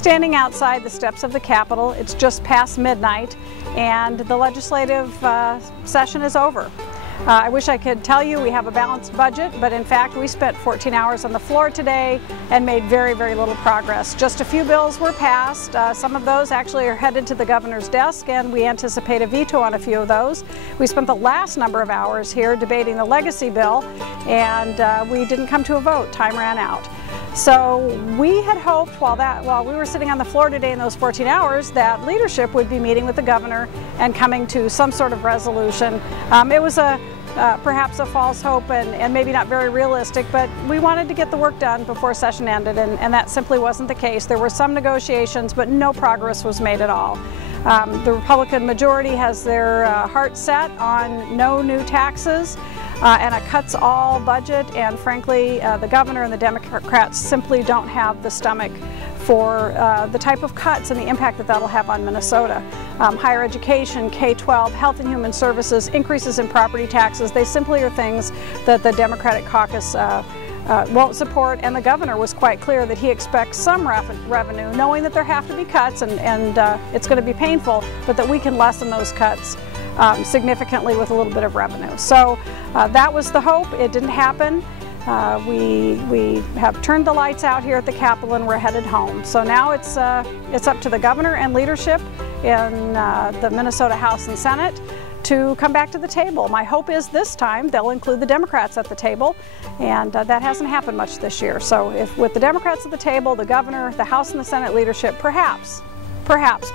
standing outside the steps of the Capitol. It's just past midnight and the legislative session is over. I wish I could tell you we have a balanced budget, but in fact we spent 14 hours on the floor today and made very, very little progress. Just a few bills were passed. Some of those actually are headed to the governor's desk, and we anticipate a veto on a few of those. We spent the last number of hours here debating the legacy bill, and we didn't come to a vote. Time ran out. So we had hoped while we were sitting on the floor today in those 14 hours that leadership would be meeting with the governor and coming to some sort of resolution. It was perhaps a false hope and maybe not very realistic, but we wanted to get the work done before session ended, and that simply wasn't the case. There were some negotiations, but no progress was made at all. The Republican majority has their heart set on no new taxes and a cuts-all budget, and frankly the governor and the Democrats simply don't have the stomach for the type of cuts and the impact that that'll have on Minnesota. Higher education, K-12, health and human services, increases in property taxes, they simply are things that the Democratic caucus won't support, and the governor was quite clear that he expects some revenue, knowing that there have to be cuts and it's going to be painful, but that we can lessen those cuts significantly with a little bit of revenue. So that was the hope. It didn't happen. We have turned the lights out here at the Capitol and we're headed home. So now it's up to the governor and leadership in the Minnesota House and Senate to come back to the table. My hope is this time they'll include the Democrats at the table, and that hasn't happened much this year. So if with the Democrats at the table, the governor, the House and the Senate leadership, perhaps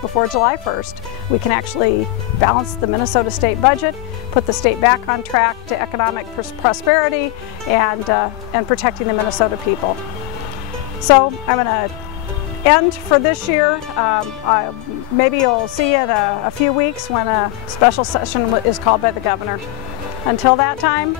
before July 1st, we can actually balance the Minnesota state budget, put the state back on track to economic prosperity and protecting the Minnesota people. So I'm going to end for this year. Maybe you'll see in a few weeks when a special session is called by the governor. Until that time,